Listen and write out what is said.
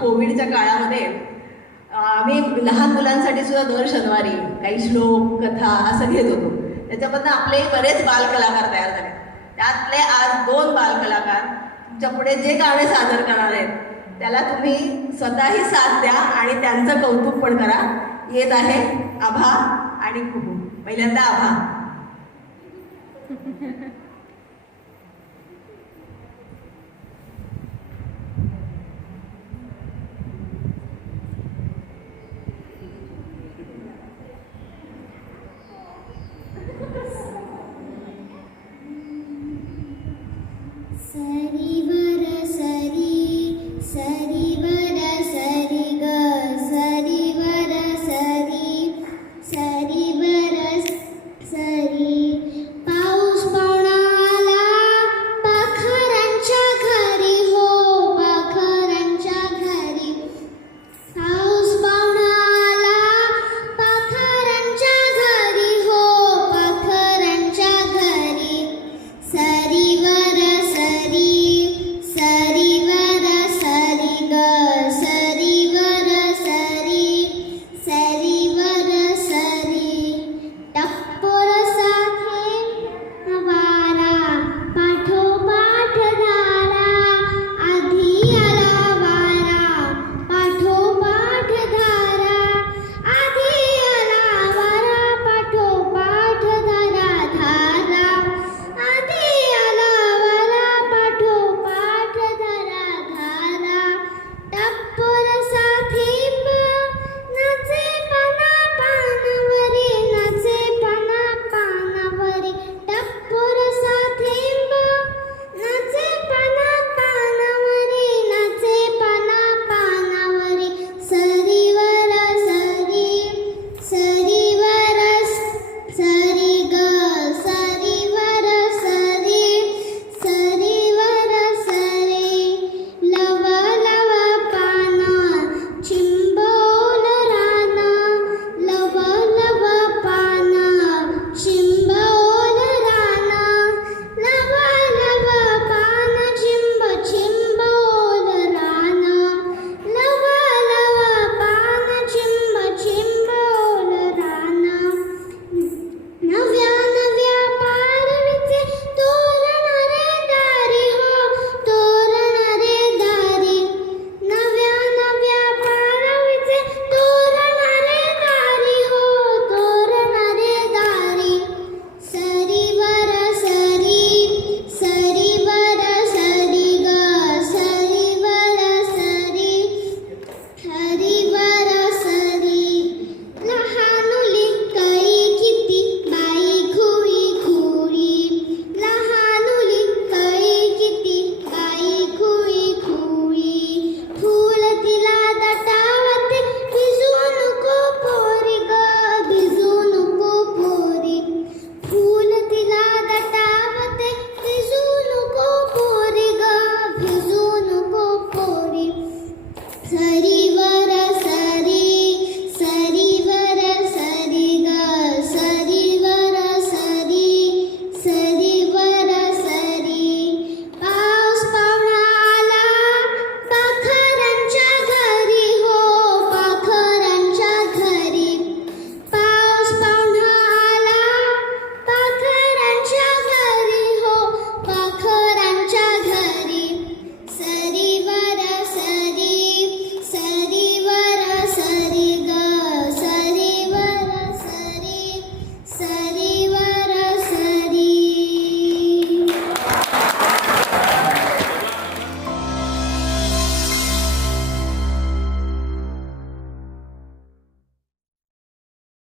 कोविडच्या काळामध्ये आम्ही लहान मुलांसाठी सुद्धा दर शनिवारी काही श्लोक कथा असं घेत होतो. त्याच्यामधनं आपले बरेच बालकलाकार तयार झाले. त्यातले आज दोन बालकलाकार तुमच्यापुढे जे गाणे सादर करणार आहेत त्याला तुम्ही स्वतःही साथ द्या आणि त्यांचं कौतुक पण करा. येत आहे आभा आणि कुहू पहिल्यांदा आभा.